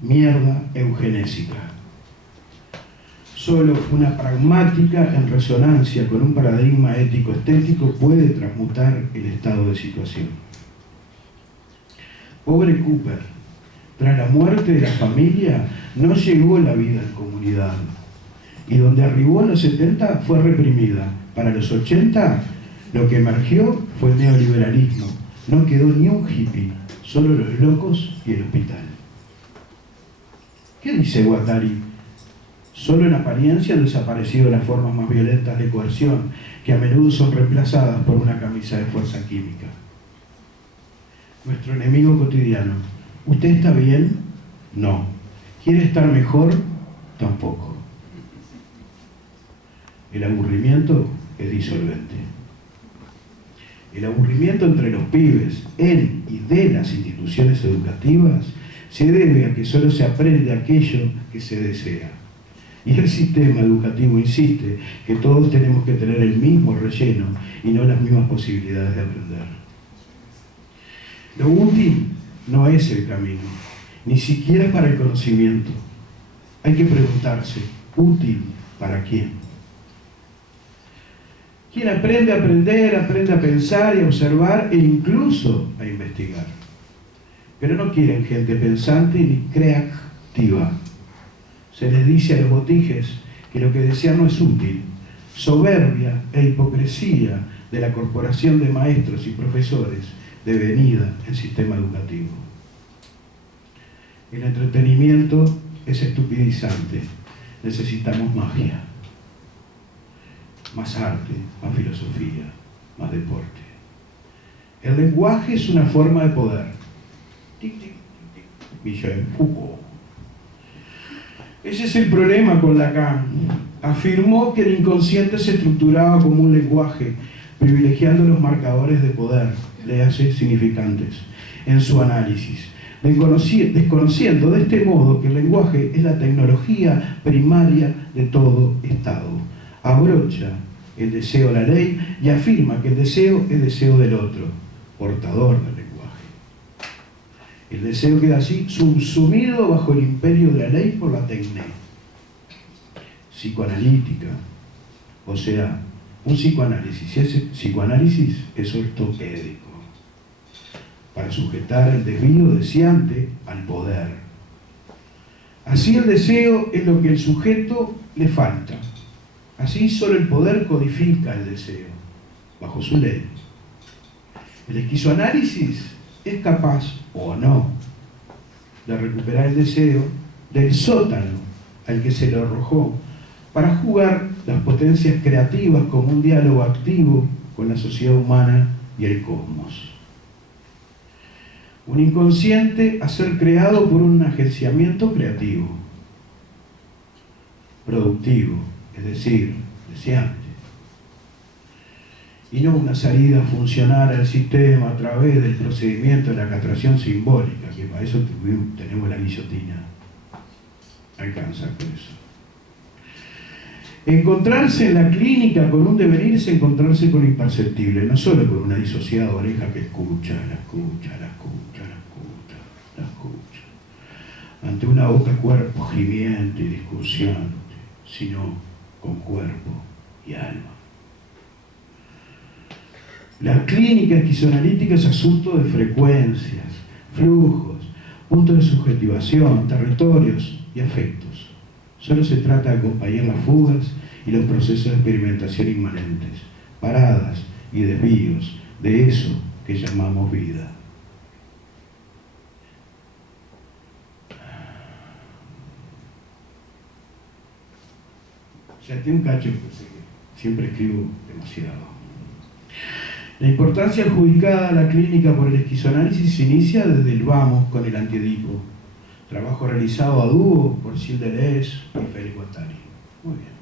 mierda eugenésica. Solo una pragmática en resonancia con un paradigma ético-estético puede transmutar el estado de situación. Pobre Cooper, tras la muerte de la familia no llegó la vida en comunidad, y donde arribó en los 70 fue reprimida. Para los 80 lo que emergió fue el neoliberalismo. No quedó ni un hippie, solo los locos y el hospital. ¿Qué dice Guattari? Solo en apariencia han desaparecido las formas más violentas de coerción, que a menudo son reemplazadas por una camisa de fuerza química. Nuestro enemigo cotidiano. ¿Usted está bien? No. ¿Quiere estar mejor? Tampoco. El aburrimiento es disolvente. El aburrimiento entre los pibes, en y de las instituciones educativas, se debe a que solo se aprende aquello que se desea. Y el sistema educativo insiste que todos tenemos que tener el mismo relleno y no las mismas posibilidades de aprender. Lo útil no es el camino, ni siquiera para el conocimiento. Hay que preguntarse, ¿útil para quién? Quien aprende a aprender, aprende a pensar y a observar e incluso a investigar. Pero no quieren gente pensante ni creativa. Se les dice a los botijes que lo que desean no es útil. Soberbia e hipocresía de la corporación de maestros y profesores devenida en sistema educativo. El entretenimiento es estupidizante. Necesitamos magia, más arte, más filosofía, más deporte. El lenguaje es una forma de poder. Tic, tic, tic, tic. Michel Foucault. Ese es el problema con Lacan. Afirmó que el inconsciente se estructuraba como un lenguaje, privilegiando los marcadores de poder, léase significantes, en su análisis, desconociendo de este modo que el lenguaje es la tecnología primaria de todo Estado. Abrocha el deseo a la ley y afirma que el deseo es deseo del otro, portador del lenguaje. El deseo queda así subsumido bajo el imperio de la ley por la tecné psicoanalítica. O sea, un psicoanálisis, si es psicoanálisis, es ortopédico, para sujetar el desvío deseante al poder. Así el deseo es lo que el sujeto le falta. Así solo el poder codifica el deseo, bajo su ley. El esquizoanálisis es capaz, o no, de recuperar el deseo del sótano al que se le arrojó, para jugar las potencias creativas como un diálogo activo con la sociedad humana y el cosmos. Un inconsciente a ser creado por un agenciamiento creativo, productivo, es decir, deseante. Y no una salida funcional al sistema a través del procedimiento de la castración simbólica, que para eso tenemos la guillotina. Alcanza con eso. Encontrarse en la clínica con un devenir es encontrarse con lo imperceptible, no solo con una disociada oreja que escucha, la escucha, la escucha, la escucha, la escucha, ante una boca cuerpo gimiente y discursiante, sino con cuerpo y alma. La clínica esquizoanalítica es asunto de frecuencias, flujos, puntos de subjetivación, territorios y afectos. Solo se trata de acompañar las fugas y los procesos de experimentación inmanentes, paradas y desvíos de eso que llamamos vida. Ya tengo un cacho, pues, siempre escribo demasiado. La importancia adjudicada a la clínica por el esquizoanálisis se inicia desde el vamos con el Antiedipo, trabajo realizado a dúo por Gilles Deleuze y Félix Guattari. Muy bien.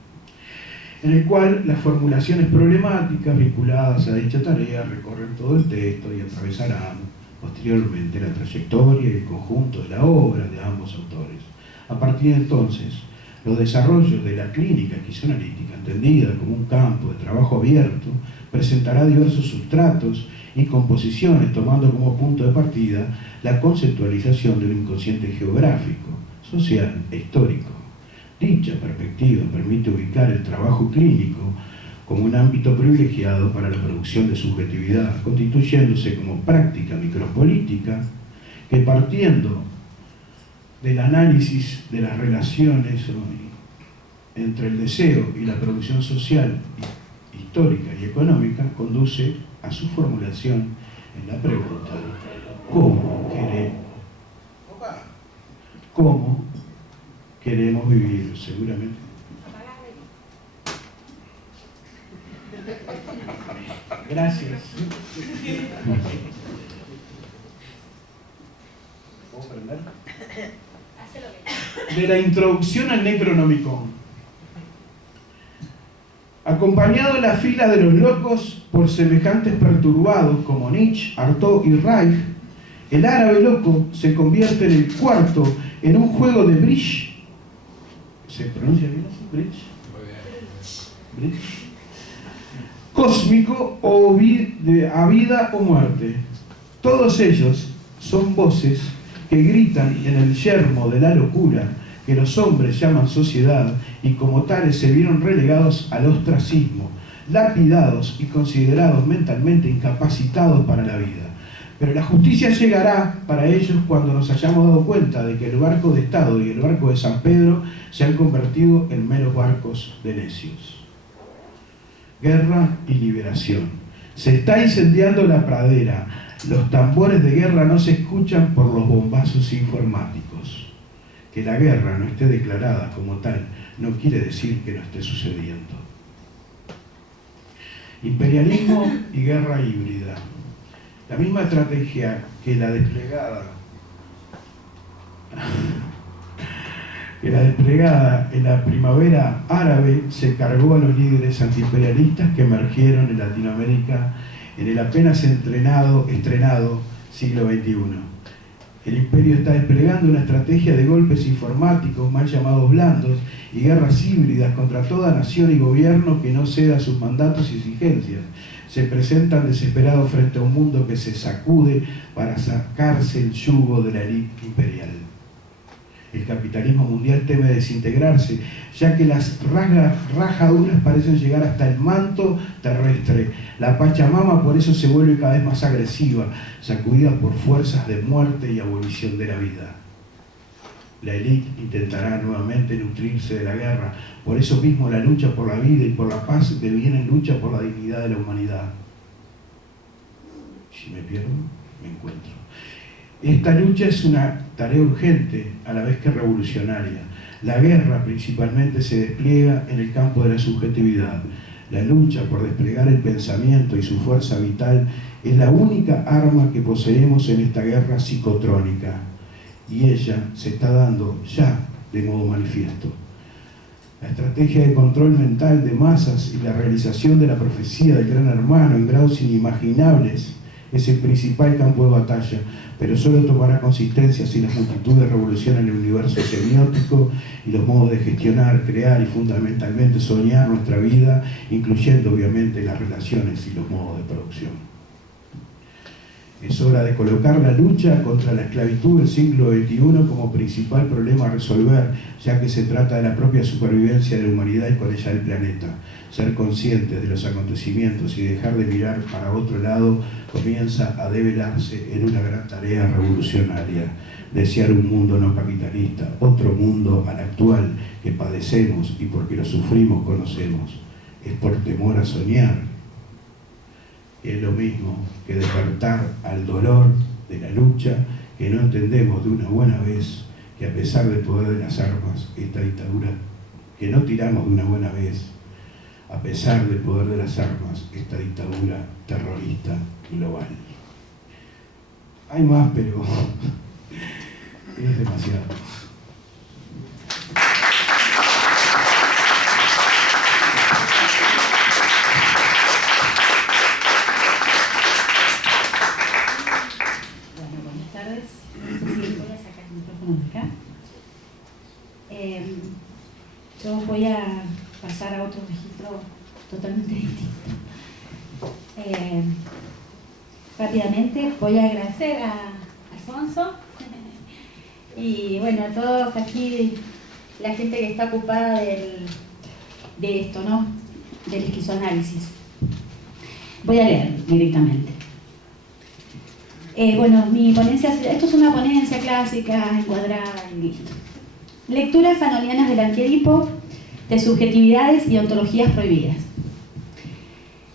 En el cual las formulaciones problemáticas vinculadas a dicha tarea recorren todo el texto y atravesarán posteriormente la trayectoria y el conjunto de la obra de ambos autores. A partir de entonces, los desarrollos de la clínica esquizoanalítica, entendida como un campo de trabajo abierto, presentará diversos sustratos y composiciones, tomando como punto de partida la conceptualización del inconsciente geográfico, social e histórico. Dicha perspectiva permite ubicar el trabajo clínico como un ámbito privilegiado para la producción de subjetividad, constituyéndose como práctica micropolítica que, partiendo del análisis de las relaciones entre el deseo y la producción social, histórica y económica, conduce a su formulación en la pregunta: ¿cómo queremos vivir? Seguramente. Gracias. ¿Puedo prender? De la introducción al Necronomicon. Acompañado en la fila de los locos por semejantes perturbados como Nietzsche, Artaud y Reich, el árabe loco se convierte en el cuarto en un juego de bridge. ¿Se pronuncia bien así? ¿Bridge? Bridge. Cósmico o a vida o muerte. Todos ellos son voces que gritan en el yermo de la locura que los hombres llaman sociedad, y como tales se vieron relegados al ostracismo, lapidados y considerados mentalmente incapacitados para la vida. Pero la justicia llegará para ellos cuando nos hayamos dado cuenta de que el barco de Estado y el barco de San Pedro se han convertido en meros barcos de necios. Guerra y liberación. Se está incendiando la pradera. Los tambores de guerra no se escuchan por los bombazos informáticos. Que la guerra no esté declarada como tal no quiere decir que no esté sucediendo. Imperialismo y guerra híbrida. La misma estrategia que la desplegada en la primavera árabe se cargó a los líderes antiimperialistas que emergieron en Latinoamérica en el apenas estrenado siglo XXI. El imperio está desplegando una estrategia de golpes informáticos, mal llamados blandos, y guerras híbridas contra toda nación y gobierno que no ceda a sus mandatos y exigencias. Se presentan desesperados frente a un mundo que se sacude para sacarse el yugo de la élite imperial. El capitalismo mundial teme desintegrarse, ya que las rajaduras parecen llegar hasta el manto terrestre. La Pachamama por eso se vuelve cada vez más agresiva, sacudida por fuerzas de muerte y abolición de la vida. La élite intentará nuevamente nutrirse de la guerra. Por eso mismo la lucha por la vida y por la paz deviene lucha por la dignidad de la humanidad. Si me pierdo, me encuentro. Esta lucha es una tarea urgente, a la vez que revolucionaria. La guerra principalmente se despliega en el campo de la subjetividad. La lucha por desplegar el pensamiento y su fuerza vital es la única arma que poseemos en esta guerra psicotrónica. Y ella se está dando ya de modo manifiesto. La estrategia de control mental de masas y la realización de la profecía del Gran Hermano en grados inimaginables es el principal campo de batalla, pero solo tomará consistencia si las multitudes revolucionan el universo semiótico y los modos de gestionar, crear y fundamentalmente soñar nuestra vida, incluyendo obviamente las relaciones y los modos de producción. Es hora de colocar la lucha contra la esclavitud del siglo XXI como principal problema a resolver, ya que se trata de la propia supervivencia de la humanidad y con ella del planeta. Ser conscientes de los acontecimientos y dejar de mirar para otro lado comienza a develarse en una gran tarea revolucionaria. Desear un mundo no capitalista, otro mundo al actual que padecemos y porque lo sufrimos conocemos. Es por temor a soñar. Es lo mismo que despertar al dolor de la lucha que no entendemos de una buena vez que a pesar del poder de las armas, esta dictadura, que no tiramos de una buena vez, a pesar del poder de las armas, esta dictadura terrorista global. Hay más, pero es demasiado. Yo voy a pasar a otro registro totalmente distinto. Rápidamente voy a agradecer a Alfonso y bueno, a todos aquí, la gente que está ocupada de esto, ¿no? Del esquizoanálisis. Voy a leer directamente. Bueno, mi ponencia, esto es una ponencia clásica, encuadrada y listo. Lecturas fanonianas del Antiedipo, de subjetividades y ontologías prohibidas.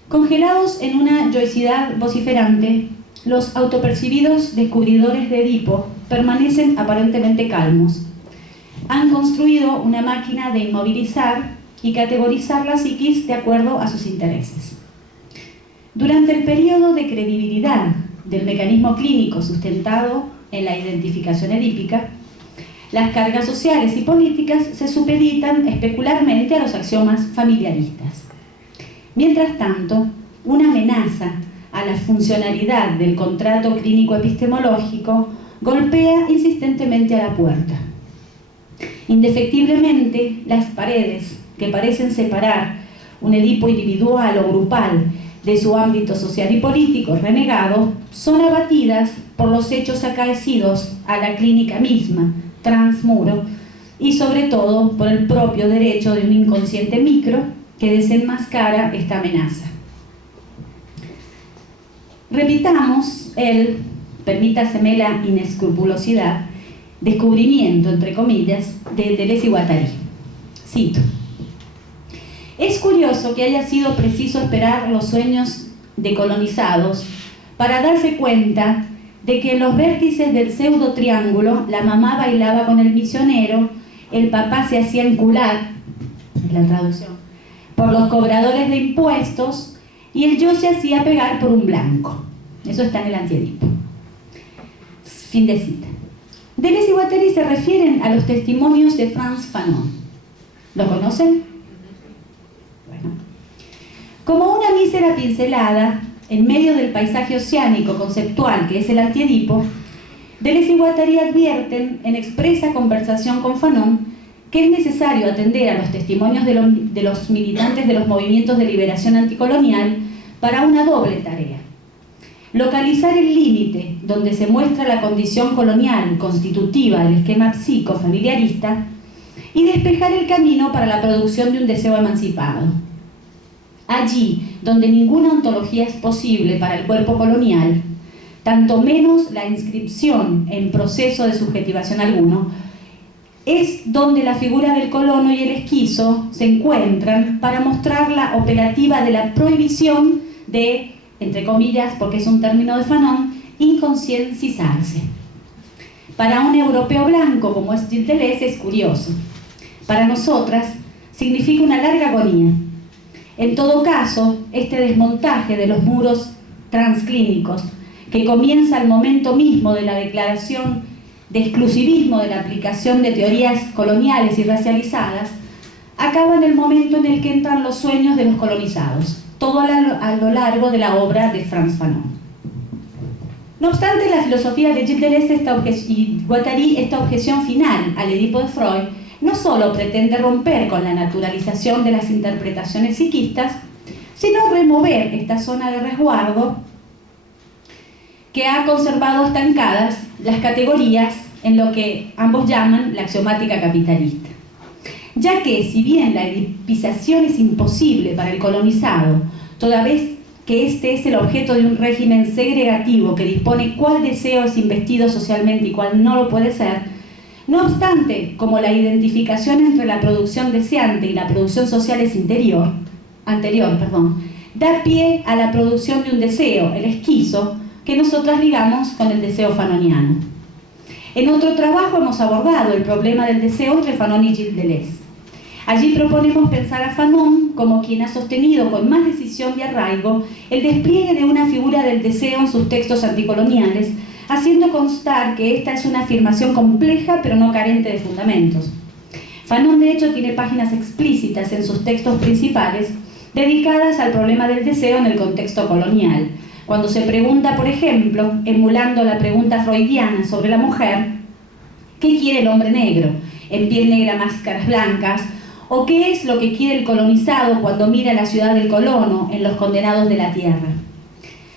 Congelados en una yoicidad vociferante, los autopercibidos descubridores de Edipo permanecen aparentemente calmos. Han construido una máquina de inmovilizar y categorizar la psiquis de acuerdo a sus intereses. Durante el periodo de credibilidad del mecanismo clínico sustentado en la identificación edípica, las cargas sociales y políticas se supeditan especularmente a los axiomas familiaristas. Mientras tanto, una amenaza a la funcionalidad del contrato clínico epistemológico golpea insistentemente a la puerta. Indefectiblemente, las paredes que parecen separar un Edipo individual o grupal de su ámbito social y político renegado son abatidas por los hechos acaecidos a la clínica misma, transmuro, y sobre todo por el propio derecho de un inconsciente micro que desenmascara esta amenaza. Repitamos el, permítaseme la inescrupulosidad, descubrimiento, entre comillas, de Deleuze y Guattari. Cito: es curioso que haya sido preciso esperar los sueños decolonizados para darse cuenta de que en los vértices del pseudo triángulo la mamá bailaba con el misionero, el papá se hacía encular, es la traducción, por los cobradores de impuestos y el yo se hacía pegar por un blanco. Eso está en el Antiedipo. Fin de cita. Deleuze y Guattari se refieren a los testimonios de Frantz Fanon. ¿Lo conocen? Bueno. Como una mísera pincelada, en medio del paisaje oceánico conceptual que es el Antiedipo, Deleuze y Guattari advierten en expresa conversación con Fanon que es necesario atender a los testimonios de los militantes de los movimientos de liberación anticolonial para una doble tarea: localizar el límite donde se muestra la condición colonial constitutiva del esquema psicofamiliarista y despejar el camino para la producción de un deseo emancipado. Allí donde ninguna ontología es posible para el cuerpo colonial, tanto menos la inscripción en proceso de subjetivación alguno, es donde la figura del colono y el esquizo se encuentran para mostrar la operativa de la prohibición de, entre comillas, porque es un término de Fanon, inconsciencizarse. Para un europeo blanco como es Gilles Deleuze es curioso. Para nosotras significa una larga agonía. En todo caso, este desmontaje de los muros transclínicos, que comienza al momento mismo de la declaración de exclusivismo de la aplicación de teorías coloniales y racializadas, acaba en el momento en el que entran los sueños de los colonizados, todo a lo largo de la obra de Frantz Fanon. No obstante, la filosofía de Gilles Deleuze y Guattari, esta objeción final al Edipo de Freud, no solo pretende romper con la naturalización de las interpretaciones psiquistas, sino remover esta zona de resguardo que ha conservado estancadas las categorías en lo que ambos llaman la axiomática capitalista. Ya que, si bien la edipización es imposible para el colonizado, toda vez que este es el objeto de un régimen segregativo que dispone cuál deseo es investido socialmente y cuál no lo puede ser, no obstante, como la identificación entre la producción deseante y la producción social es anterior, da pie a la producción de un deseo, el esquizo, que nosotras ligamos con el deseo fanoniano. En otro trabajo hemos abordado el problema del deseo entre Fanon y Gilles Deleuze. Allí proponemos pensar a Fanon como quien ha sostenido con más decisión y arraigo el despliegue de una figura del deseo en sus textos anticoloniales, haciendo constar que esta es una afirmación compleja pero no carente de fundamentos. Fanon, de hecho, tiene páginas explícitas en sus textos principales dedicadas al problema del deseo en el contexto colonial, cuando se pregunta, por ejemplo, emulando la pregunta freudiana sobre la mujer, ¿qué quiere el hombre negro? ¿En piel negra, máscaras blancas? ¿O qué es lo que quiere el colonizado cuando mira la ciudad del colono en Los condenados de la tierra?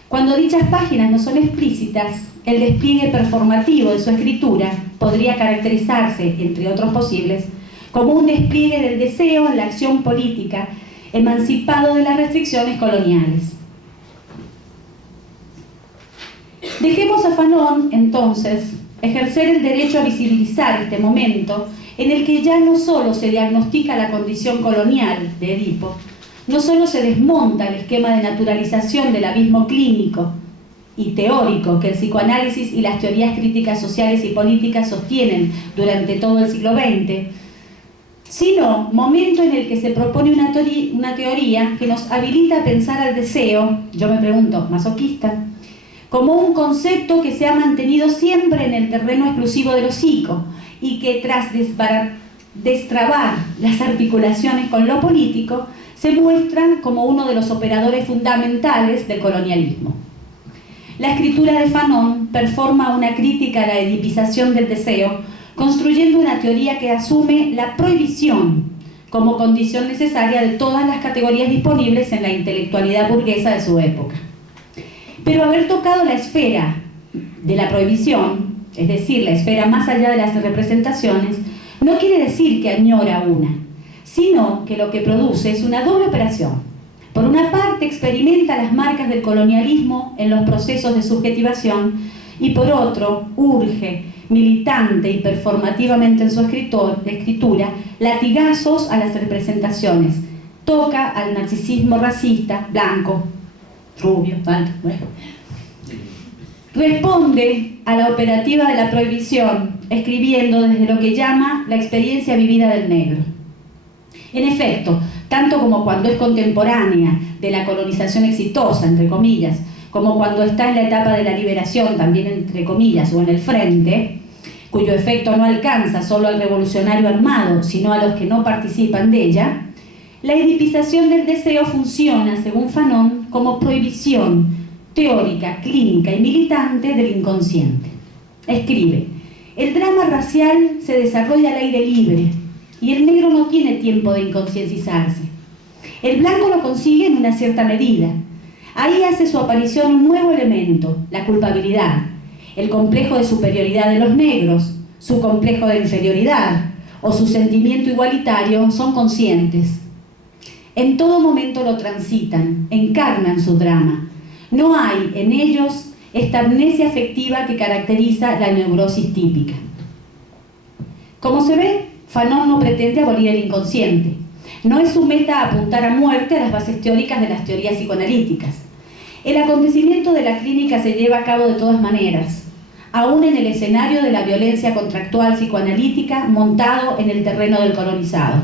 Cuando dichas páginas no son explícitas, el despliegue performativo de su escritura podría caracterizarse, entre otros posibles, como un despliegue del deseo en la acción política, emancipado de las restricciones coloniales. Dejemos a Fanon, entonces, ejercer el derecho a visibilizar este momento en el que ya no solo se diagnostica la condición colonial de Edipo, no solo se desmonta el esquema de naturalización del abismo clínico y teórico que el psicoanálisis y las teorías críticas sociales y políticas sostienen durante todo el siglo XX, sino momento en el que se propone una teoría que nos habilita a pensar al deseo, yo me pregunto, masoquista, como un concepto que se ha mantenido siempre en el terreno exclusivo de lo psico y que tras destrabar las articulaciones con lo político, se muestran como uno de los operadores fundamentales del colonialismo. La escritura de Fanon performa una crítica a la edipización del deseo, construyendo una teoría que asume la prohibición como condición necesaria de todas las categorías disponibles en la intelectualidad burguesa de su época. Pero haber tocado la esfera de la prohibición, es decir, la esfera más allá de las representaciones, no quiere decir que añora una, sino que lo que produce es una doble operación. Por una parte, experimenta las marcas del colonialismo en los procesos de subjetivación y por otro, urge, militante y performativamente en su escritura, latigazos a las representaciones. Toca al narcisismo racista, blanco, rubio, alto, bueno. Responde a la operativa de la prohibición, escribiendo desde lo que llama la experiencia vivida del negro. En efecto, tanto como cuando es contemporánea de la colonización exitosa, entre comillas, como cuando está en la etapa de la liberación, también entre comillas, o en el frente, cuyo efecto no alcanza solo al revolucionario armado, sino a los que no participan de ella, la edipización del deseo funciona, según Fanon, como prohibición teórica, clínica y militante del inconsciente. Escribe: el drama racial se desarrolla al aire libre y el negro no tiene tiempo de inconscienciarse. El blanco lo consigue en una cierta medida. Ahí hace su aparición un nuevo elemento, la culpabilidad, el complejo de superioridad de los negros, su complejo de inferioridad o su sentimiento igualitario son conscientes. En todo momento lo transitan, encarnan su drama. No hay en ellos esta amnesia afectiva que caracteriza la neurosis típica. Como se ve, Fanon no pretende abolir el inconsciente. No es su meta apuntar a muerte a las bases teóricas de las teorías psicoanalíticas. El acontecimiento de la clínica se lleva a cabo de todas maneras, aún en el escenario de la violencia contractual psicoanalítica montado en el terreno del colonizado.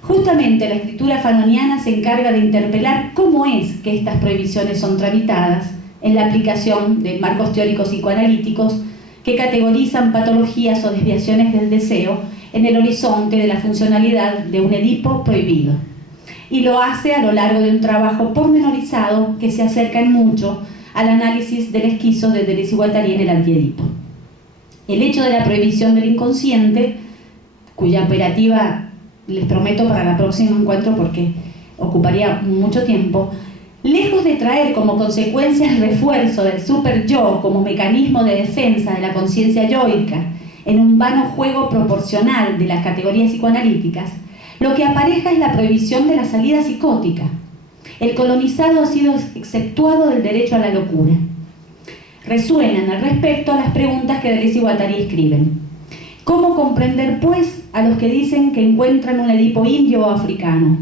Justamente la escritura fanoniana se encarga de interpelar cómo es que estas prohibiciones son tramitadas en la aplicación de marcos teóricos psicoanalíticos que categorizan patologías o desviaciones del deseo en el horizonte de la funcionalidad de un Edipo prohibido. Y lo hace a lo largo de un trabajo pormenorizado que se acerca en mucho al análisis del esquizo de Deleuze y Guattari en el Antiedipo. El hecho de la prohibición del inconsciente, cuya operativa les prometo para el próximo encuentro porque ocuparía mucho tiempo, lejos de traer como consecuencia el refuerzo del super yo como mecanismo de defensa de la conciencia yoica en un vano juego proporcional de las categorías psicoanalíticas, lo que apareja es la prohibición de la salida psicótica. El colonizado ha sido exceptuado del derecho a la locura. Resuenan al respecto las preguntas que Deleuze y Guattari escriben. ¿Cómo comprender, pues, a los que dicen que encuentran un Edipo indio o africano?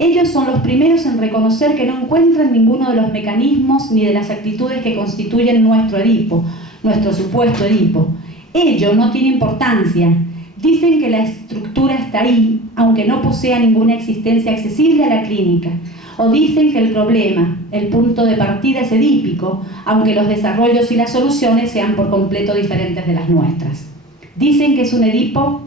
Ellos son los primeros en reconocer que no encuentran ninguno de los mecanismos ni de las actitudes que constituyen nuestro Edipo, nuestro supuesto Edipo. Ello no tiene importancia. Dicen que la estructura está ahí, aunque no posea ninguna existencia accesible a la clínica. O dicen que el problema, el punto de partida es edípico, aunque los desarrollos y las soluciones sean por completo diferentes de las nuestras. Dicen que es un Edipo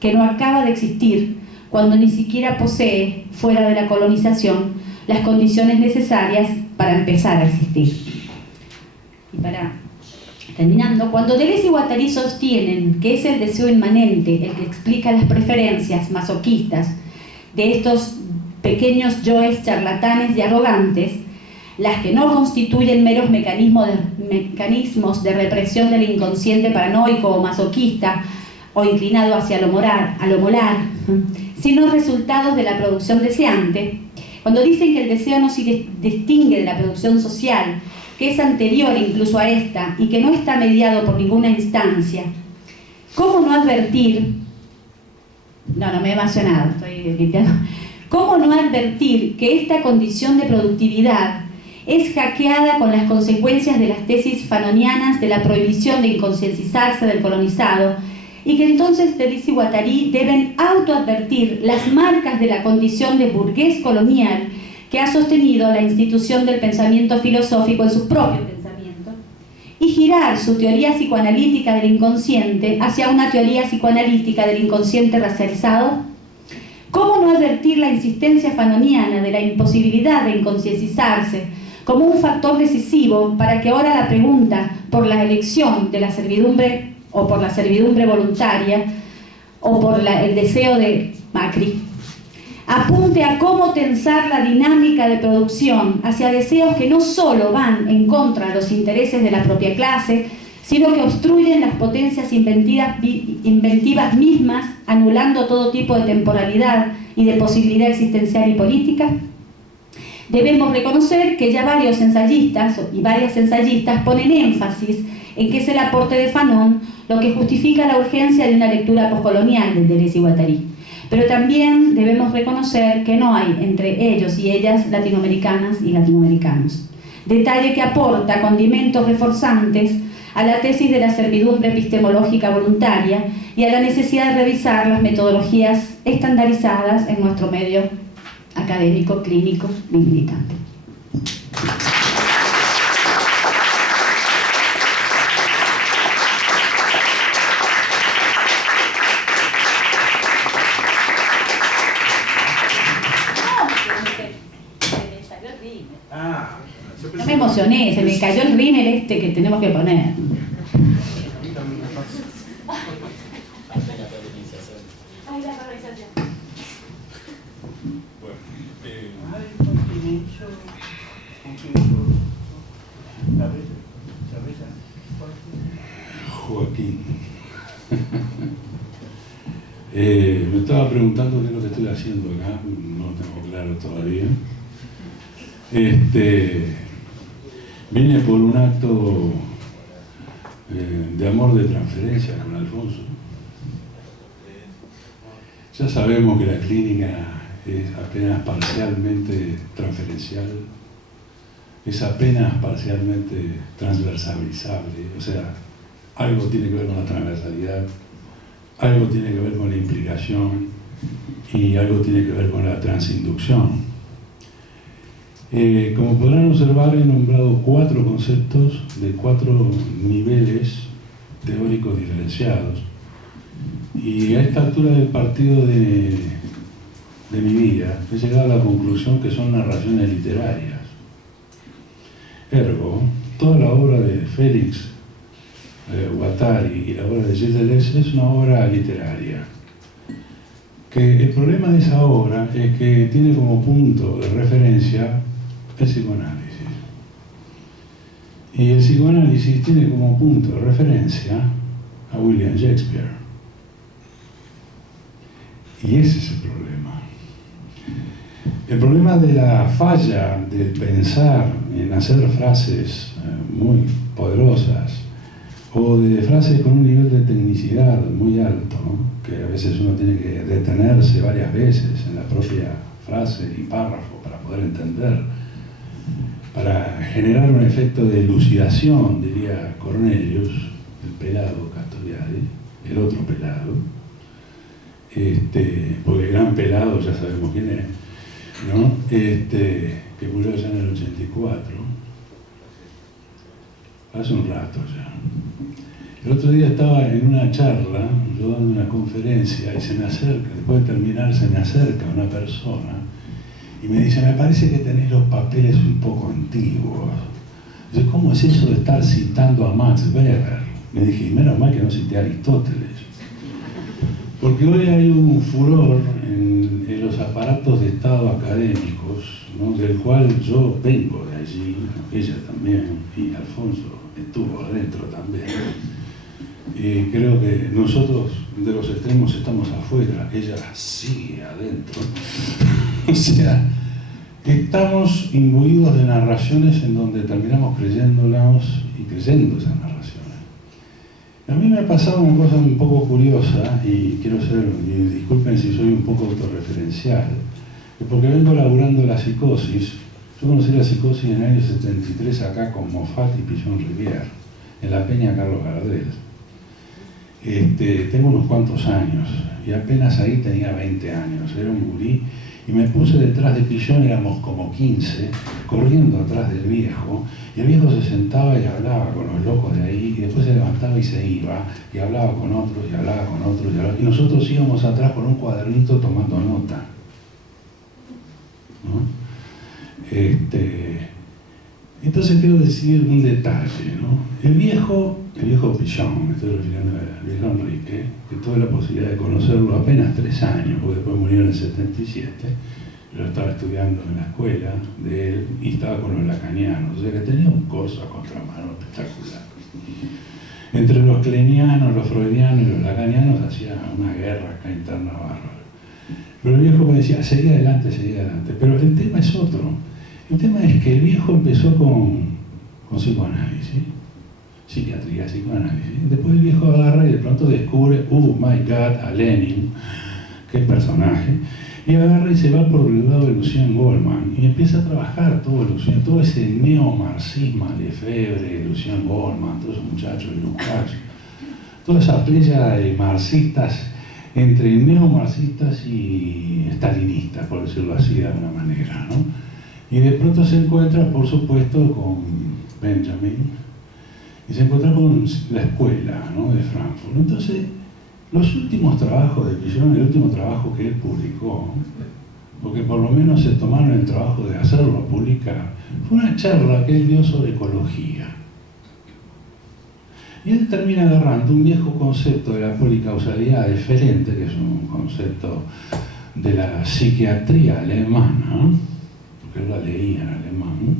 que no acaba de existir, cuando ni siquiera posee, fuera de la colonización, las condiciones necesarias para empezar a existir. Y terminando, cuando Deleuze y Guattari sostienen que es el deseo inmanente el que explica las preferencias masoquistas de estos pequeños yoes charlatanes y arrogantes, las que no constituyen meros mecanismos de represión del inconsciente paranoico o masoquista o inclinado hacia lo moral, sino resultados de la producción deseante. Cuando dicen que el deseo no se distingue de la producción social, que es anterior incluso a esta y que no está mediado por ninguna instancia, ¿cómo no advertir? No me he emocionado, estoy limpiando. ¿Cómo no advertir que esta condición de productividad es hackeada con las consecuencias de las tesis fanonianas de la prohibición de inconscienciarse del colonizado, y que entonces Deleuze y Guattari deben autoadvertir las marcas de la condición de burgués colonial que ha sostenido la institución del pensamiento filosófico en su propio pensamiento, y girar su teoría psicoanalítica del inconsciente hacia una teoría psicoanalítica del inconsciente racializado? ¿Cómo no advertir la insistencia fanoniana de la imposibilidad de inconscienciarse como un factor decisivo para que ahora la pregunta por la elección de la servidumbre o por la servidumbre voluntaria o por el deseo de Macri apunte a cómo tensar la dinámica de producción hacia deseos que no solo van en contra de los intereses de la propia clase, sino que obstruyen las potencias inventivas mismas, anulando todo tipo de temporalidad y de posibilidad existencial y política? Debemos reconocer que ya varios ensayistas y varias ensayistas ponen énfasis en que es el aporte de Fanon lo que justifica la urgencia de una lectura postcolonial de Deleuze y Guattari. Pero también debemos reconocer que no hay entre ellos y ellas latinoamericanas y latinoamericanos. Detalle que aporta condimentos reforzantes a la tesis de la servidumbre epistemológica voluntaria y a la necesidad de revisar las metodologías estandarizadas en nuestro medio académico, clínico y militante. No me emocioné, se me cayó el rímel este que tenemos que poner. Joaquín. Me estaba preguntando qué es lo que estoy haciendo acá, no lo tengo claro todavía. Vine por un acto de amor de transferencia con Alfonso. Ya sabemos que la clínica es apenas parcialmente transferencial, es apenas parcialmente transversalizable, o sea, algo tiene que ver con la transversalidad, algo tiene que ver con la implicación y algo tiene que ver con la transinducción. Como podrán observar, he nombrado 4 conceptos de 4 niveles teóricos diferenciados. Y a esta altura del partido de mi vida, he llegado a la conclusión que son narraciones literarias. Ergo, toda la obra de Félix Guattari y la obra de Gilles Deleuze es una obra literaria. Que el problema de esa obra es que tiene como punto de referencia el psicoanálisis. Y el psicoanálisis tiene como punto de referencia a William Shakespeare. Y ese es el problema. El problema de la falla de pensar en hacer frases muy poderosas o de frases con un nivel de tecnicidad muy alto, ¿no? Que a veces uno tiene que detenerse varias veces en la propia frase y párrafo para poder entender, para generar un efecto de elucidación, diría Cornelius, el pelado Castoriadis, el otro pelado, porque el gran pelado ya sabemos quién es, ¿no? Que murió ya en el 84, hace un rato ya. El otro día estaba en una charla, yo dando una conferencia, y se me acerca, después de terminar, se me acerca una persona y me dice: me parece que tenés los papeles un poco antiguos. Dice: ¿cómo es eso de estar citando a Max Weber? Me dije: menos mal que no cité a Aristóteles. Porque hoy hay un furor en los aparatos de Estado académicos, ¿no? Del cual yo vengo de ahí. allí, ella también, y Alfonso estuvo adentro también. Creo que nosotros de los extremos estamos afuera, ella sigue adentro. O sea, estamos imbuidos de narraciones en donde terminamos creyéndolas y creyendo esas narraciones. A mí me ha pasado una cosa un poco curiosa, y quiero ser, y disculpen si soy un poco autorreferencial, porque vengo laburando la psicosis. Yo conocí la psicosis en el año 73 acá con Moffat y Pichon Rivière, en la Peña Carlos Gardel. Tengo unos cuantos años, y apenas ahí tenía 20 años, era un gurí, y me puse detrás de Pichon, éramos como 15, corriendo atrás del viejo, y el viejo se sentaba y hablaba con los locos de ahí, y después se levantaba y se iba, y hablaba con otros, y hablaba con otros, y nosotros íbamos atrás con un cuadernito tomando nota, ¿no? Entonces quiero decir un detalle, ¿no? El viejo Pichon, me estoy refiriendo al viejo Enrique, que tuve la posibilidad de conocerlo apenas 3 años, porque después murió en el 77, yo estaba estudiando en la escuela de él y estaba con los lacanianos, o sea que tenía un corso a contramano espectacular. Entre los klenianos, los freudianos y los lacanianos hacía una guerra acá interna bárbara. Pero el viejo me decía, seguí adelante. Pero el tema es otro. El tema es que el viejo empezó con psicoanálisis, psiquiatría, psicoanálisis. Después el viejo agarra y de pronto descubre, oh my God, a Lenin, qué personaje. Y agarra y se va por el lado de Lucien Goldman y empieza a trabajar todo ese neomarxismo de Lefebvre, Lucien Goldman, todos esos muchachos de Lukács, toda esa playa de marxistas entre neomarxistas y stalinistas, por decirlo así de alguna manera, ¿no? Y de pronto se encuentra, por supuesto, con Benjamin y se encuentra con la escuela, ¿no?, de Frankfurt. Entonces, los últimos trabajos de Pichon, el último trabajo que él publicó, porque por lo menos se tomaron el trabajo de hacerlo publicar, fue una charla que él dio sobre ecología. Y él termina agarrando un viejo concepto de la policausalidad deferente, que es un concepto de la psiquiatría alemana, porque él la leía en alemán,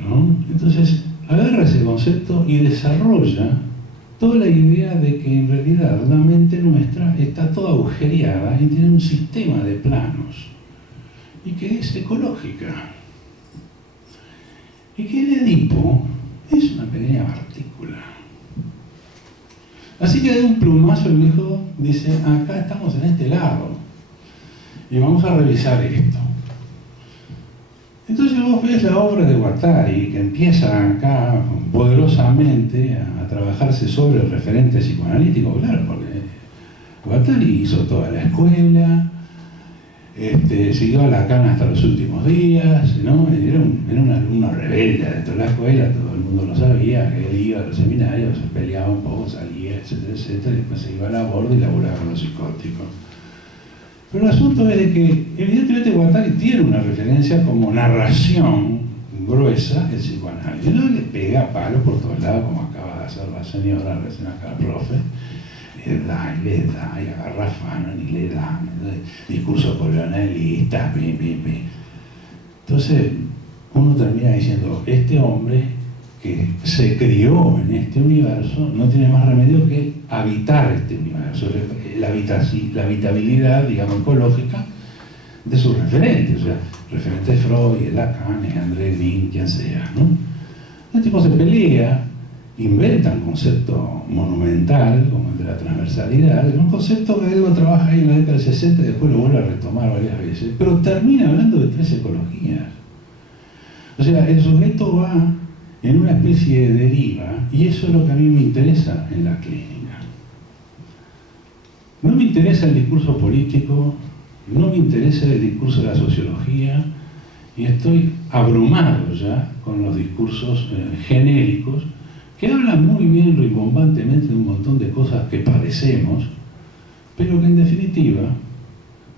¿no? Entonces, agarra ese concepto y desarrolla toda la idea de que en realidad la mente nuestra está toda agujereada y tiene un sistema de planos y que es ecológica y que el Edipo es una pequeña partícula. Así que de un plumazo el viejo dice, acá estamos en este lado y vamos a revisar esto. Entonces vos ves la obra de Guattari, que empieza acá poderosamente a trabajarse sobre el referente psicoanalítico, claro, porque Guattari hizo toda la escuela, siguió a Lacan hasta los últimos días, ¿no? Era un alumno rebelde dentro de la escuela, todo el mundo lo sabía, que él iba a los seminarios, se peleaba un poco, salía, etcétera, etcétera, y después se iba a la borda y laburaba con los psicóticos. Pero el asunto es de que, evidentemente, Guattari tiene una referencia como narración gruesa el psicoanálisis. No le pega palos por todos lados, como acaba de hacer la señora recién acá, el profe. Le da, y agarra Fanon y le da, discurso colonialista, Entonces, uno termina diciendo, este hombre que se crió en este universo no tiene más remedio que habitar este universo, la habitabilidad, digamos, ecológica de sus referentes, o sea, referentes Freud, Lacan, André Green, quien sea, ¿no? El tipo se pelea, inventa un concepto monumental, como el de la transversalidad, un concepto que él lo trabaja ahí en la década del 60 y después lo vuelve a retomar varias veces, pero termina hablando de 3 ecologías. O sea, el sujeto va en una especie de deriva, y eso es lo que a mí me interesa en la clínica. No me interesa el discurso político, no me interesa el discurso de la sociología, y estoy abrumado ya con los discursos genéricos que hablan muy bien rimbombantemente de un montón de cosas que padecemos, pero que en definitiva,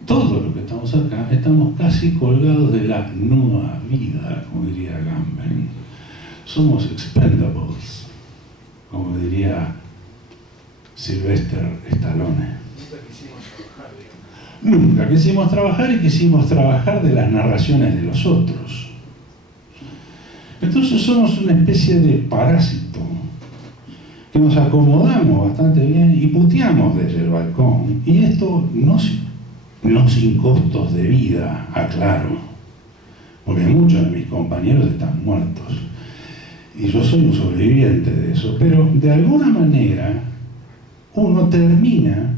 todos los que estamos acá, estamos casi colgados de la nueva vida, como diría Gamben. Somos expendables, como diría Sylvester Stallone. Nunca quisimos trabajar y quisimos trabajar de las narraciones de los otros. Entonces somos una especie de parásito, que nos acomodamos bastante bien y puteamos desde el balcón. Y esto no sin costos de vida, aclaro, porque muchos de mis compañeros están muertos. Y yo soy un sobreviviente de eso, pero de alguna manera uno termina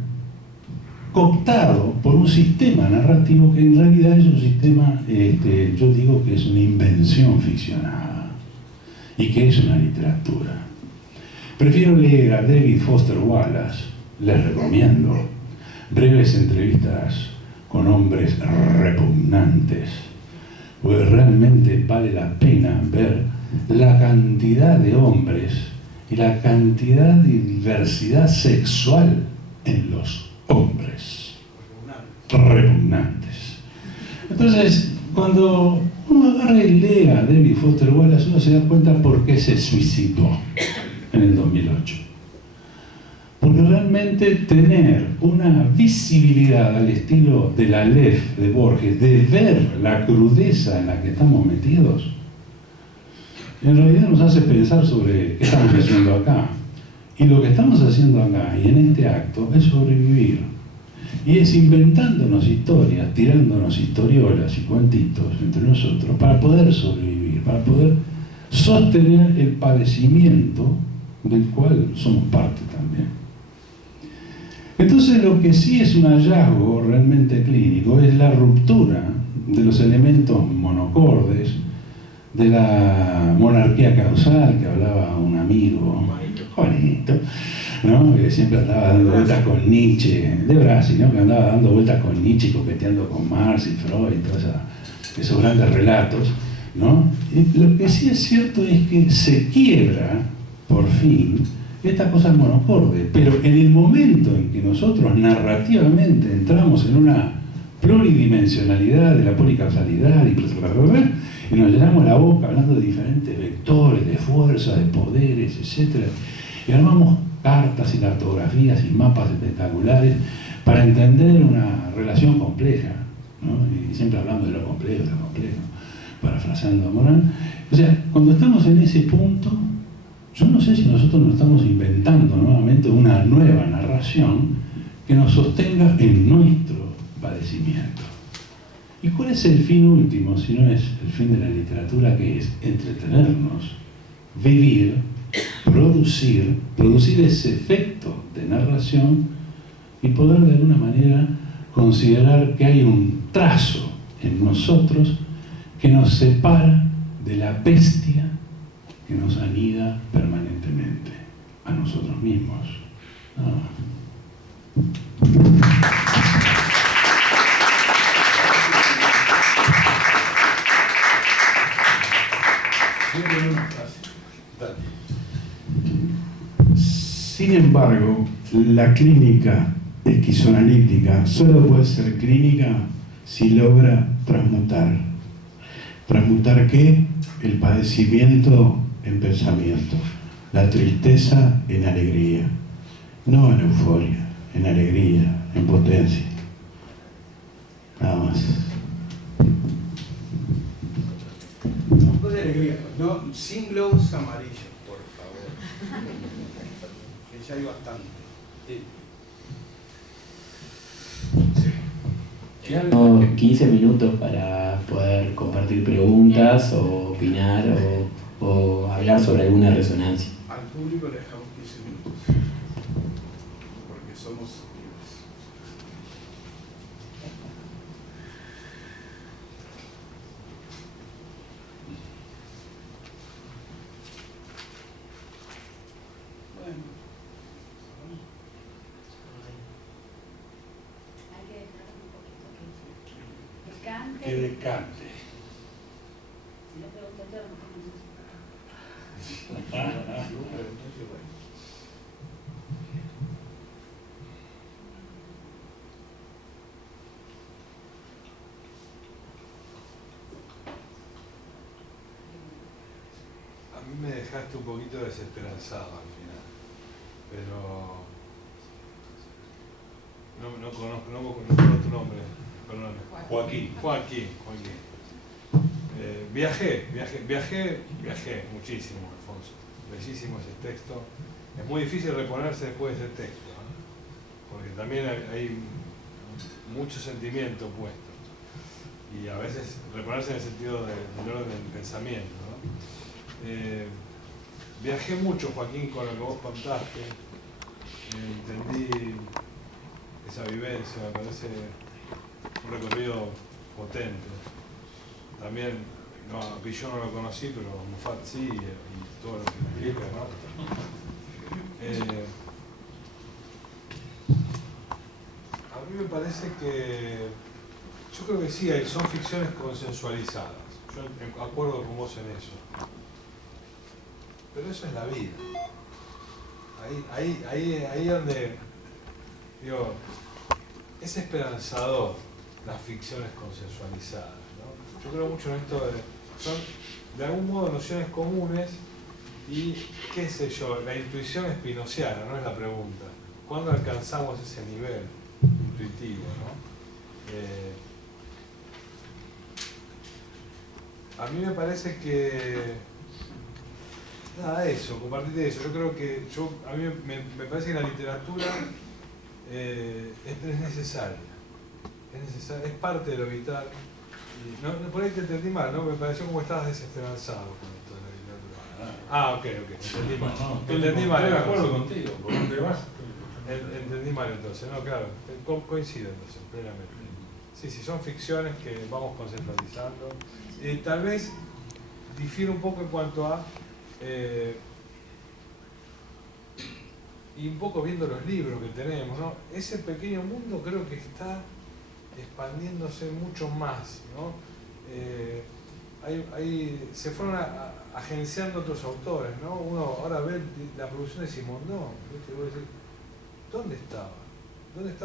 cooptado por un sistema narrativo que en realidad es un sistema, yo digo que es una invención ficcionada y que es una literatura. Prefiero leer a David Foster Wallace, les recomiendo, breves entrevistas con hombres repugnantes, porque realmente vale la pena ver la cantidad de hombres y la cantidad de diversidad sexual en los hombres repugnantes. Entonces, cuando uno agarra y lee a David Foster Wallace, uno se da cuenta por qué se suicidó en el 2008. Porque realmente tener una visibilidad al estilo de la Aleph de Borges, de ver la crudeza en la que estamos metidos, en realidad nos hace pensar sobre qué estamos haciendo acá. Y lo que estamos haciendo acá y en este acto es sobrevivir. Y es inventándonos historias, tirándonos historiolas y cuentitos entre nosotros para poder sobrevivir, para poder sostener el padecimiento del cual somos parte también. Entonces lo que sí es un hallazgo realmente clínico es la ruptura de los elementos monocordes, de la monarquía causal que hablaba un amigo, Juanito, ¿no? Que siempre andaba dando vueltas con Nietzsche, de Brasil, ¿no? Que andaba dando vueltas con Nietzsche, coqueteando con Marx y Freud y todos esos grandes relatos, ¿no? Y lo que sí es cierto es que se quiebra, por fin, esta cosa monocorde, pero en el momento en que nosotros narrativamente entramos en una pluridimensionalidad de la policausalidad y nos llenamos la boca hablando de diferentes vectores, de fuerza, de poderes, etc. Y armamos cartas y cartografías y mapas espectaculares para entender una relación compleja, ¿no? Y siempre hablando de lo complejo, parafraseando a Morán. O sea, cuando estamos en ese punto, yo no sé si nosotros nos estamos inventando nuevamente una nueva narración que nos sostenga en nuestro padecimiento. ¿Y cuál es el fin último, si no es el fin de la literatura, que es entretenernos, vivir, producir ese efecto de narración y poder de alguna manera considerar que hay un trazo en nosotros que nos separa de la bestia que nos anida permanentemente a nosotros mismos? Nada más. Sin embargo, la clínica esquizoanalítica solo puede ser clínica si logra transmutar. ¿Transmutar qué? El padecimiento en pensamiento, la tristeza en alegría, no en euforia, en alegría, en potencia. Nada más. Un poco de alegría, no, sin globos amarillos, por favor. Que ya hay bastante. Tenemos 15 minutos para poder compartir preguntas o opinar o hablar sobre alguna resonancia. Al público le dejamos 15 minutos. Porque somos libres. Bueno. Que decante. A mí me dejaste un poquito desesperanzado al final, pero no conozco tu nombre, perdóname. Joaquín. Joaquín. Viajé muchísimo, Alfonso. Bellísimo ese texto. Es muy difícil reponerse después de ese texto, ¿no? Porque también hay mucho sentimiento puesto. Y a veces reponerse en el sentido del orden del pensamiento, ¿no? Viajé mucho, Joaquín, con lo que vos contaste. Entendí esa vivencia, me parece un recorrido potente. También, yo no lo conocí, pero Moffat sí, y todo lo que implica, ¿no? A mí me parece que, yo creo que sí, son ficciones consensualizadas. Yo acuerdo con vos en eso. Pero eso es la vida. Ahí donde, digo, es esperanzador las ficciones consensualizadas, ¿no? Yo creo mucho en esto son de algún modo nociones comunes y, qué sé yo, la intuición espinociana, no es la pregunta. ¿Cuándo alcanzamos ese nivel intuitivo, no? A mí me parece que nada, eso, compartir eso. Yo creo que, a mí me parece que la literatura es necesaria. Es parte de lo vital. Y no, por ahí te entendí mal, ¿no? Me pareció como estabas desesperanzado con esto de la literatura. Ah, ok, entendí mal. Entendí mal. Estoy de acuerdo contigo, ¿por dónde vas? Entendí mal entonces, no, claro, coincido entonces, plenamente. Sí, son ficciones que vamos conceptualizando. Tal vez difiere un poco en cuanto a y un poco viendo los libros que tenemos, ¿no? Ese pequeño mundo creo que está expandiéndose mucho más, ¿no? Se fueron agenciando otros autores, ¿no? Uno ahora ve la producción de Simondon, ¿viste? Y vos decís, ¿dónde estaba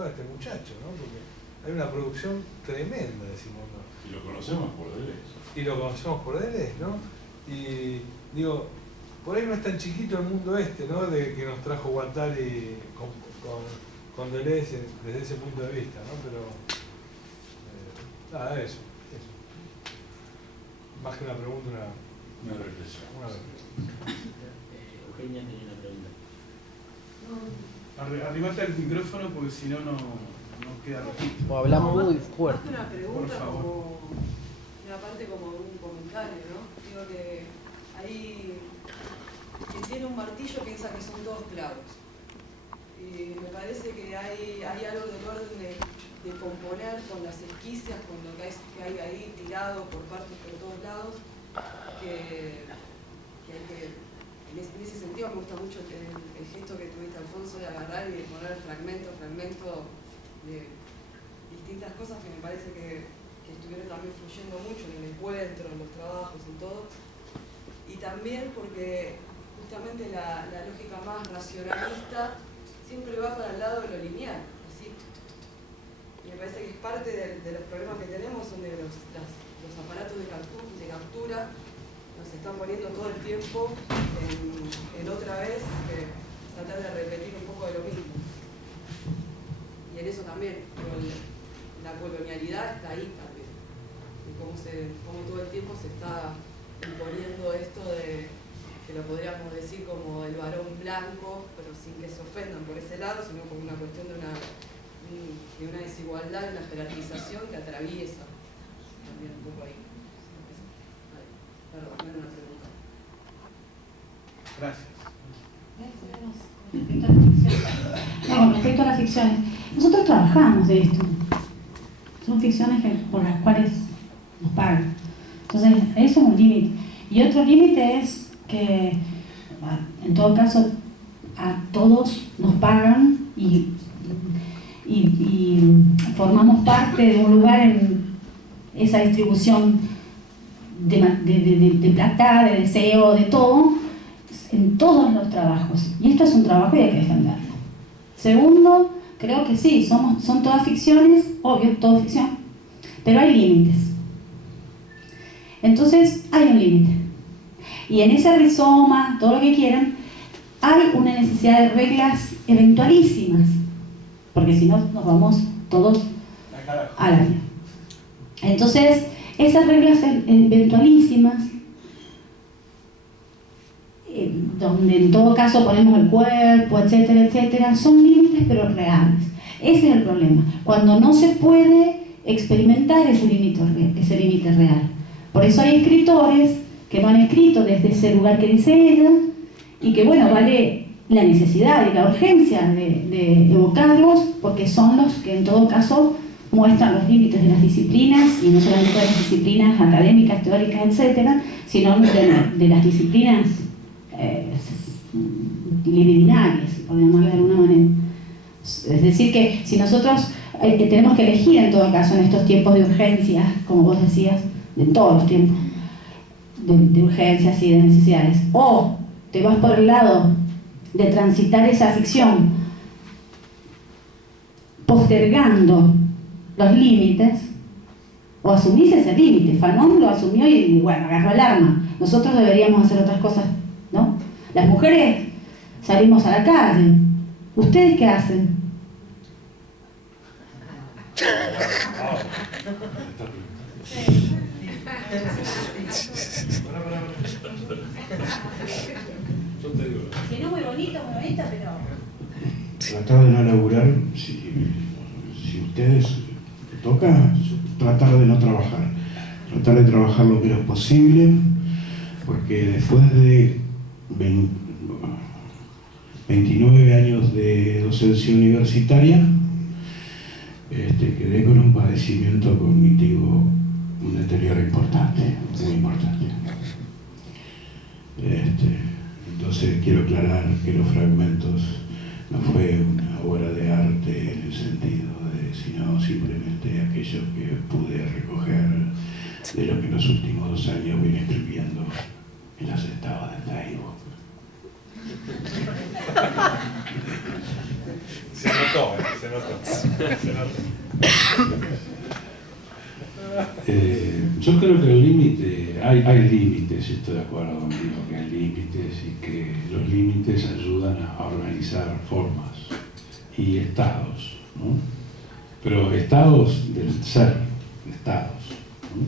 este muchacho, ¿no? Porque hay una producción tremenda de Simondon. Y lo conocemos por Deleuze. ¿No? Y digo, por ahí no es tan chiquito el mundo ¿no? De que nos trajo Guattari con Deleuze desde ese punto de vista, ¿no? Pero nada, eso. Más que una pregunta, una reflexión. Eugenia tenía una pregunta. Arrimate el micrófono porque si no queda registro. O hablamos muy fuerte. Más que una pregunta, Por favor. como una parte como un comentario, ¿no? Digo que ahí quien tiene un martillo piensa que son todos clavos. Y me parece que hay algo del orden de componer con las esquicias, con lo que hay ahí tirado por partes por todos lados, que hay que... En ese sentido me gusta mucho el gesto que tuviste, Alfonso, de agarrar y de poner fragmento de distintas cosas que me parece que estuvieron también fluyendo mucho en el encuentro, en los trabajos, en todo. Y también porque justamente la lógica más racionalista siempre va para el lado de lo lineal, así. Y me parece que es parte de los problemas que tenemos, son de los aparatos de captura, nos están poniendo todo el tiempo en otra vez tratar de repetir un poco de lo mismo. Y en eso también, la colonialidad está ahí también. Y cómo todo el tiempo se está imponiendo esto de, que lo podríamos decir como el varón blanco, pero sin que se ofendan por ese lado, sino como una cuestión de una desigualdad, una jerarquización que atraviesa también un poco ahí. Perdón, no era una pregunta. Gracias. Con respecto a las ficciones, nosotros trabajamos de esto. Son ficciones por las cuales nos pagan. Entonces, eso es un límite. Y otro límite es que, en todo caso, a todos nos pagan y formamos parte de un lugar en esa distribución de plata, de deseo, de todo, en todos los trabajos. Y esto es un trabajo y hay que defenderlo. Segundo, creo que sí, son todas ficciones, obvio, todo ficción, pero hay límites. Entonces, hay un límite. Y en ese rizoma, todo lo que quieran, hay una necesidad de reglas eventualísimas, porque si no, nos vamos todos al área. Entonces, Esas reglas eventualísimas, donde en todo caso ponemos el cuerpo, etcétera, etcétera, son límites pero reales. Ese es el problema, cuando no se puede experimentar ese límite real. Por eso hay escritores que no han escrito desde ese lugar que dice ella, y que bueno, vale la necesidad y la urgencia de evocarlos, porque son los que en todo caso muestran los límites de las disciplinas, y no solamente de las disciplinas académicas, teóricas, etcétera, sino de las disciplinas libidinales, por llamarle de alguna manera. Es decir, que si nosotros tenemos que elegir en todo caso en estos tiempos de urgencia, como vos decías, en todos los tiempos de urgencias y de necesidades, o te vas por el lado de transitar esa ficción postergando los límites, o asumís ese límite. Fanon lo asumió y bueno, agarró el arma. Nosotros deberíamos hacer otras cosas, ¿no? Las mujeres salimos a la calle. ¿Ustedes qué hacen? Si no, muy bonita, pero... Tratar de no laburar, si ustedes toca, tratar de no trabajar. Tratar de trabajar lo menos posible, porque después de 29 años de docencia universitaria, quedé con un padecimiento cognitivo, un deterioro importante, muy importante. Entonces quiero aclarar que Los Fragmentos no fue una obra de arte en el sentido de, sino simplemente aquello que pude recoger de lo que en los últimos 2 años vine escribiendo en los estados de Facebook. Se notó. Yo creo que el límite, hay límites, estoy de acuerdo contigo que hay límites y que los límites ayudan a organizar formas y estados, ¿no? Pero estados del ser, estados, ¿no?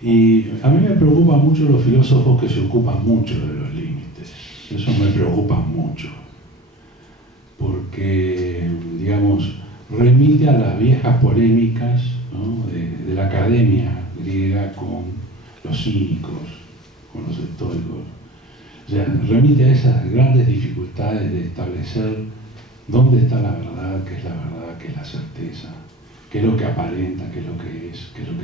Y a mí me preocupan mucho los filósofos que se ocupan mucho de los límites. Eso me preocupa mucho, porque, digamos, remite a las viejas polémicas, ¿no? de la academia griega con los cínicos, con los estoicos. O sea, remite a esas grandes dificultades de establecer dónde está la verdad, qué es la verdad, qué es la certeza, qué es lo que aparenta, qué es lo que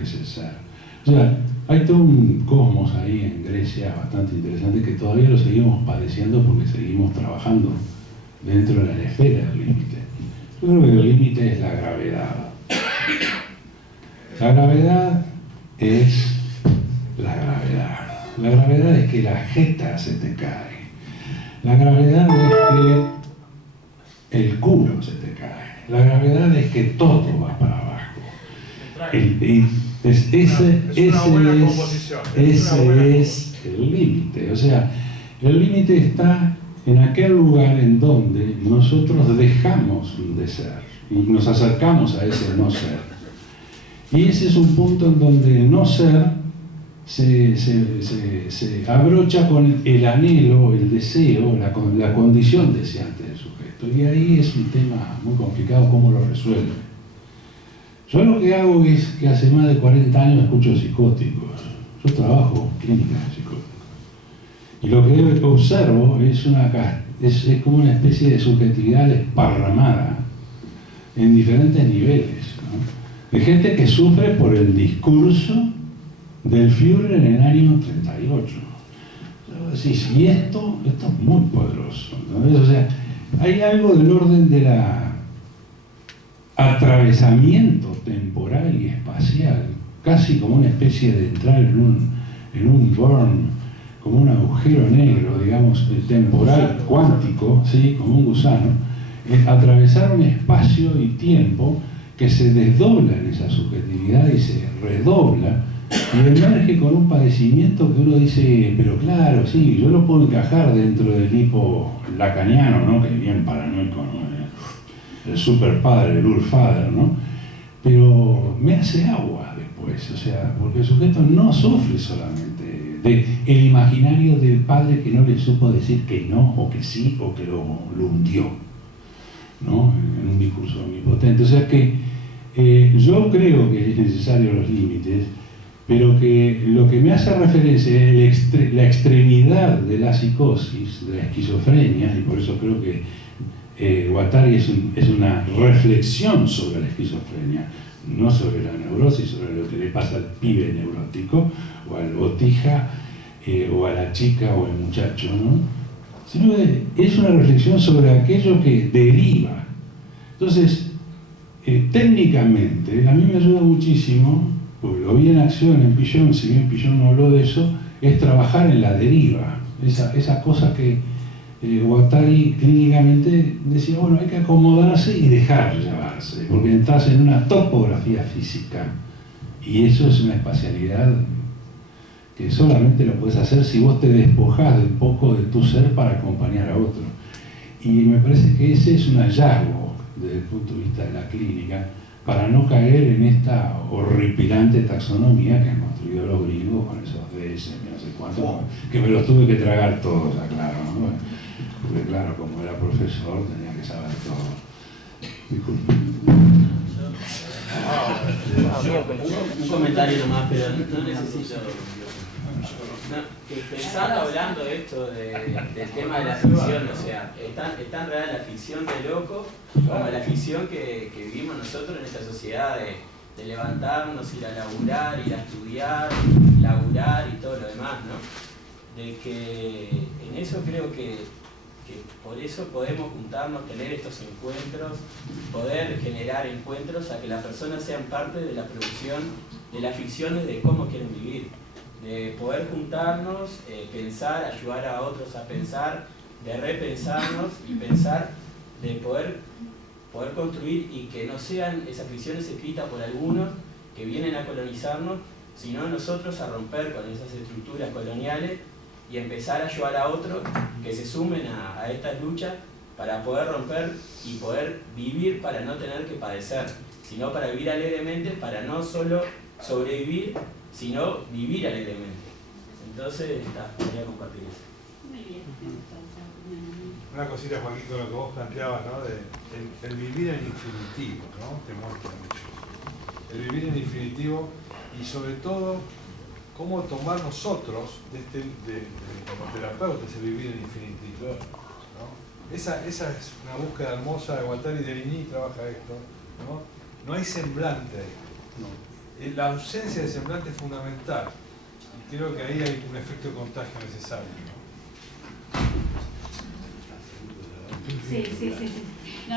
es el ser. O sea, hay todo un cosmos ahí en Grecia bastante interesante que todavía lo seguimos padeciendo porque seguimos trabajando dentro de la esfera del límite. Yo creo que el límite es la gravedad. La gravedad es la gravedad. La gravedad es que la jeta se te cae. La gravedad es que el culo se te cae. La gravedad es que todo va para abajo. Ese es el límite. O sea, el límite está en aquel lugar en donde nosotros dejamos de ser y nos acercamos a ese no ser. Y ese es un punto en donde el no ser se abrocha con el anhelo, el deseo, la condición deseante del sujeto. Y ahí es un tema muy complicado cómo lo resuelve. Yo lo que hago es que hace más de 40 años escucho psicóticos. Yo trabajo clínica de psicóticos. Y lo que observo es como una especie de subjetividad desparramada en diferentes niveles, ¿no? De gente que sufre por el discurso del Führer en el año 38. Decís, y esto es muy poderoso, ¿no? O sea, hay algo del orden de la atravesamiento temporal y espacial, casi como una especie de entrar en un burn, como un agujero negro, digamos, temporal, cuántico, ¿sí? Como un gusano, atravesar un espacio y tiempo que se desdobla en esa subjetividad y se redobla y emerge con un padecimiento que uno dice, pero claro, sí, yo lo puedo encajar dentro del hipo lacaniano, ¿no? Que es bien paranoico, ¿no? El superpadre, el Urfather, ¿no? pero me hace agua después, o sea, porque el sujeto no sufre solamente el imaginario del padre que no le supo decir que no, o que sí, o que lo hundió, ¿no? En un discurso omnipotente. O sea que yo creo que es necesario los límites, pero que lo que me hace referencia es la extremidad de la psicosis, de la esquizofrenia, y por eso creo que Guattari es una reflexión sobre la esquizofrenia, no sobre la neurosis, sobre lo que le pasa al pibe neurótico, o al botija, o a la chica o al muchacho, ¿no? Sino que es una reflexión sobre aquello que deriva. Entonces, técnicamente, a mí me ayuda muchísimo, porque lo vi en acción en Pillon, si bien Pillon no habló de eso, es trabajar en la deriva, esa cosa que Guattari clínicamente decía, bueno, hay que acomodarse y dejar llevarse, porque entras en una topografía física, y eso es una espacialidad que solamente lo puedes hacer si vos te despojás de un poco de tu ser para acompañar a otro. Y me parece que ese es un hallazgo desde el punto de vista de la clínica, para no caer en esta horripilante taxonomía que han construido los gringos con esos DS, no sé cuánto, que me los tuve que tragar todos, aclaro, ¿no? Porque claro, como era profesor tenía que saber todo. Disculpe. Un comentario nomás, pero no necesito. Pensando, hablando de esto, del tema de la ficción, o sea, es tan real la ficción de loco como la ficción que vivimos nosotros en esta sociedad de levantarnos, ir a laburar, ir a estudiar, laburar y todo lo demás, ¿no? De que en eso creo que por eso podemos juntarnos, tener estos encuentros, poder generar encuentros a que las personas sean parte de la producción de las ficciones de cómo quieren vivir, de poder juntarnos, pensar, ayudar a otros a pensar, de repensarnos y pensar, de poder construir y que no sean esas ficciones escritas por algunos que vienen a colonizarnos, sino nosotros a romper con esas estructuras coloniales y empezar a ayudar a otros que se sumen a estas luchas para poder romper y poder vivir para no tener que padecer, sino para vivir alegremente, para no solo sobrevivir, sino vivir alegremente. Entonces, quería compartir eso. Muy bien. Una cosita, Joaquín, con lo que vos planteabas, ¿no? El vivir en infinitivo, ¿no? Te muestra mucho. El vivir en infinitivo y sobre todo cómo tomar nosotros, como terapeutas, el vivir en infinitivo, ¿no? Esa es una búsqueda hermosa de Guattari, y de Ligny trabaja esto, ¿no? No hay semblante ahí. No. La ausencia de semblante es fundamental. Y creo que ahí hay un efecto de contagio necesario, ¿no? Sí. No,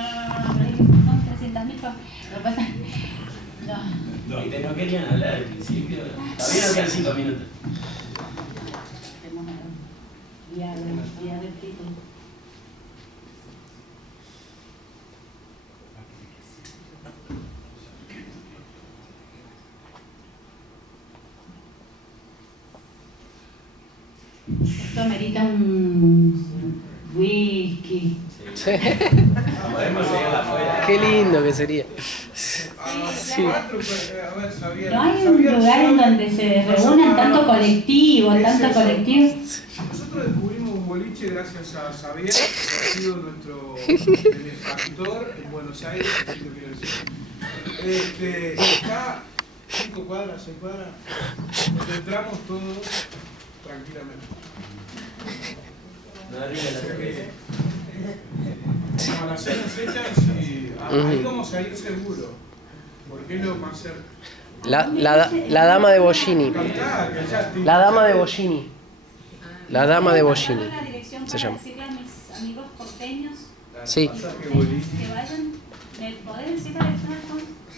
pero son 300.000 cosas. Lo que pasa no. ¿Y no querían hablar al principio? Todavía nos quedan 5 minutos. Esto amerita un whisky. Sí. Podemos seguir afuera. Qué lindo que sería. Sí. No hay un lugar en donde se reúnan tanto colectivo. Nosotros descubrimos un boliche gracias a Xavier, que ha sido nuestro benefactor en Buenos Aires. Está 5 cuadras, 6 cuadras, nos entramos todos tranquilamente. No arriba la cerveza. Las cenas hechas y ahí vamos a ir seguro, porque es lo más cerca. La dama de Bocini. La dama de Bocini. La dama de Bocini. Se llama. Decirle a mis amigos porteños Sí. que vayan. ¿Me podés decir la letra?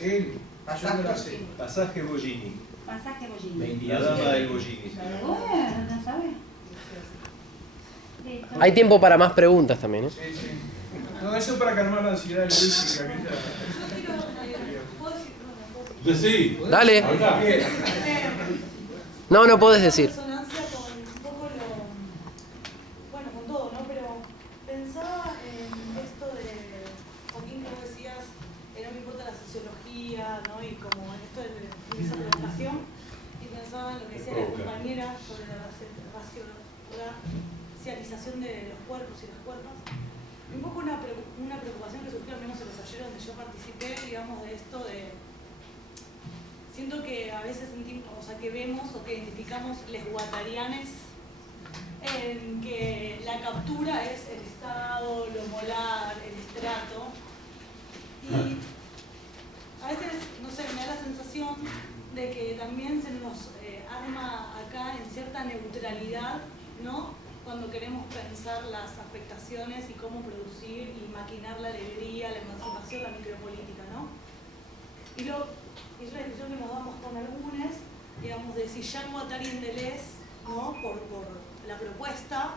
El pasaje Bollini. Pasaje Bollini. La dama del Bollini. Bueno, ¿sabes? Hay tiempo para más preguntas también, ¿eh? Sí. No, eso para calmar la ansiedad lingüística. Sí. Dale. No podés decir. Resonancia con un poco bueno, con todo, ¿no? Pero pensaba en esto de, Joaquín, que vos decías, que no me importa la sociología, ¿no? Y conversación y pensaba en lo que decía la compañera sobre la racialización de los cuerpos y las cuerpas. Y un poco una preocupación que surgió al menos en los talleres donde yo participé, digamos, de esto de... Siento que a veces sentimos, o sea, que vemos o que identificamos les guattarianes en que la captura es el Estado, lo molar, el estrato. Y a veces, no sé, me da la sensación de que también se nos arma acá en cierta neutralidad, ¿no? Cuando queremos pensar las afectaciones y cómo producir y maquinar la alegría, la emancipación, la micropolítica, ¿no? Y es una discusión que nos damos con algunos, digamos, de si Jean Guattari en Deleuze, ¿no? Por la propuesta,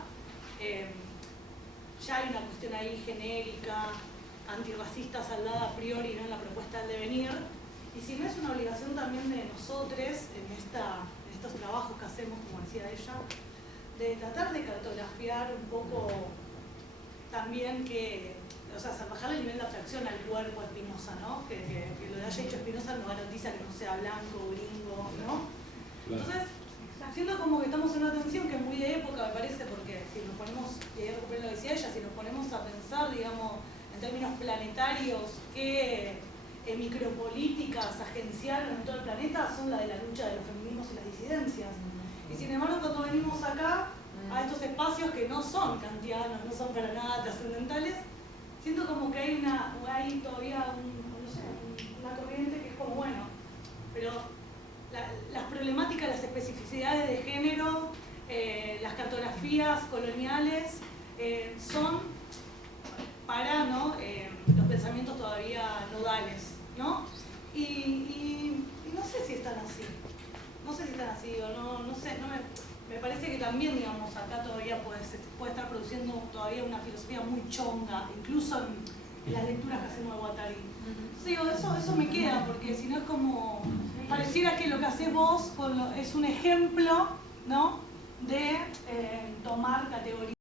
ya hay una cuestión ahí genérica, antirracista saldada a priori, ¿no? En la propuesta del devenir, y si no es una obligación también de nosotros en estos trabajos que hacemos, como decía ella, de tratar de cartografiar un poco también que, o sea, bajar el nivel de abstracción al cuerpo a Spinoza, ¿no? Que lo que haya hecho Spinoza no garantiza que no sea blanco, gringo, ¿no? Entonces, siento como que estamos en una tensión que es muy de época, me parece, porque si nos ponemos, y ahí recupero lo que decía ella, si nos ponemos a pensar, digamos, en términos planetarios, que micropolíticas agenciaron en todo el planeta son la de la lucha de los feminismos y las disidencias. Y sin embargo, cuando venimos acá, a estos espacios que no son kantianos, no son para nada trascendentales, siento como que hay todavía una corriente que es como, bueno, pero las problemáticas, las especificidades de género, las cartografías coloniales, son para, ¿no? Los pensamientos todavía nodales, ¿no? Y no sé si están así. No sé si están así o no sé, me parece que también, digamos, acá todavía puede estar produciendo todavía una filosofía muy chonga, incluso en las lecturas que hacemos de Guattari. Sí, eso me queda, porque si no es como, pareciera que lo que haces vos es un ejemplo, ¿no? De tomar categorías